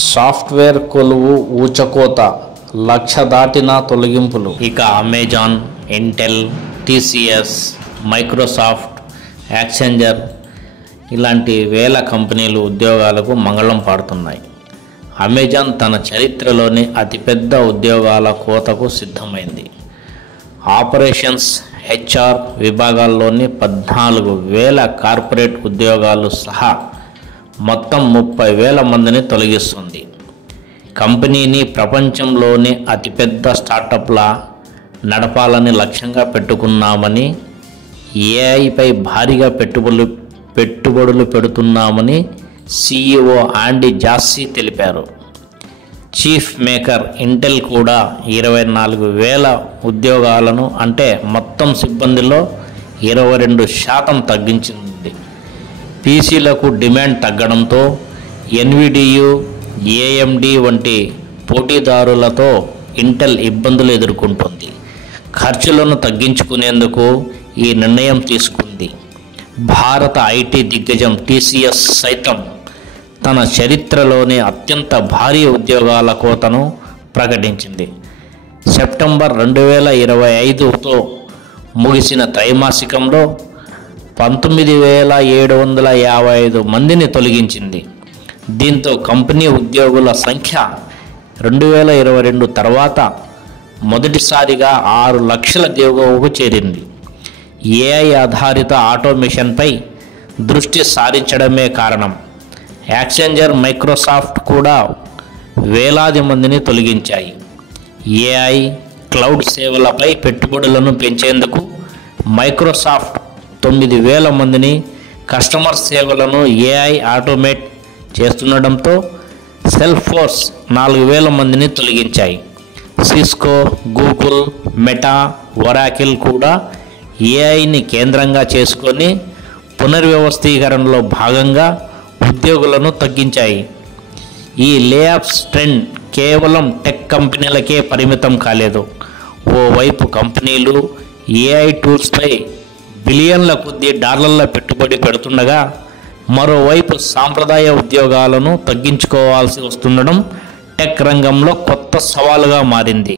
Software కొలువు ఊచకోత, లక్ష దాటిన తొలగింపులు. ఇక అమెజాన్, ఇంటెల్, టీసీఎస్, మైక్రోసాఫ్ట్, యాక్సెంజర్ ఇలాంటి వేల కంపెనీలు ఉద్యోగాలకు మంగళం పాడుతున్నాయి. అమెజాన్ తన చరిత్రలోని అతిపెద్ద ఉద్యోగాల కోతకు సిద్ధమైంది. ఆపరేషన్స్, హెచ్ఆర్ విభాగాల్లోని 14,000 కార్పొరేట్ ఉద్యోగాలు సహా మొత్తం 30,000 మందిని తొలగిస్తుంది. కంపెనీని ప్రపంచంలోని అతిపెద్ద స్టార్టప్లా నడపాలని లక్ష్యంగా పెట్టుకున్నామని, ఏఐపై భారీగా పెట్టుబడులు పెడుతున్నామని CEO ఆండీ జాస్సీ తెలిపారు. చీఫ్ మేకర్ ఇంటెల్ కూడా 24,000 ఉద్యోగాలను, అంటే మొత్తం సిబ్బందిలో 22% తగ్గించింది. పీసీలకు డిమాండ్ తగ్గడంతో ఎన్విడియు, AMD వంటి పోటీదారులతో ఇంటెల్ ఇబ్బందులు ఎదుర్కొంటుంది. ఖర్చులను తగ్గించుకునేందుకు ఈ నిర్ణయం తీసుకుంది. భారత ఐటీ దిగ్గజం టీసీఎస్ సైతం తన చరిత్రలోని అత్యంత భారీ ఉద్యోగాల కోతను ప్రకటించింది. సెప్టెంబర్ 2025తో ముగిసిన త్రైమాసికంలో 19,755 మందిని తొలగించింది. దీంతో కంపెనీ ఉద్యోగుల సంఖ్య 2022 తర్వాత మొదటిసారిగా 6 లక్షల దిగువకు చేరింది. ఏఐ ఆధారిత ఆటోమేషన్పై దృష్టి సారించడమే కారణం. యాక్సెంజర్, మైక్రోసాఫ్ట్ కూడా వేలాది మందిని తొలగించాయి. ఏఐ, క్లౌడ్ సేవలపై పెట్టుబడులను పెంచేందుకు మైక్రోసాఫ్ట్ 9,000 మందిని, కస్టమర్ సేవలను ఏఐ ఆటోమేట్ చేస్తుండడంతో సెల్ఫోర్స్ 4,000 మందిని తొలగించాయి. సిస్కో, గూగుల్, మెటా, ఒరాకిల్ కూడా ఏఐని కేంద్రంగా చేసుకొని పునర్వ్యవస్థీకరణలో భాగంగా ఉద్యోగులను తగ్గించాయి. ఈ లేఆఫ్స్ ట్రెండ్ కేవలం టెక్ కంపెనీలకే పరిమితం కాలేదు. ఓవైపు కంపెనీలు ఏఐ టూల్స్పై బిలియన్ల కొద్దీ డాలర్ల పెట్టుబడి పెడుతుండగా, మరోవైపు సాంప్రదాయ ఉద్యోగాలను తగ్గించుకోవాల్సి వస్తుండడం టెక్ రంగంలో కొత్త సవాలుగా మారింది.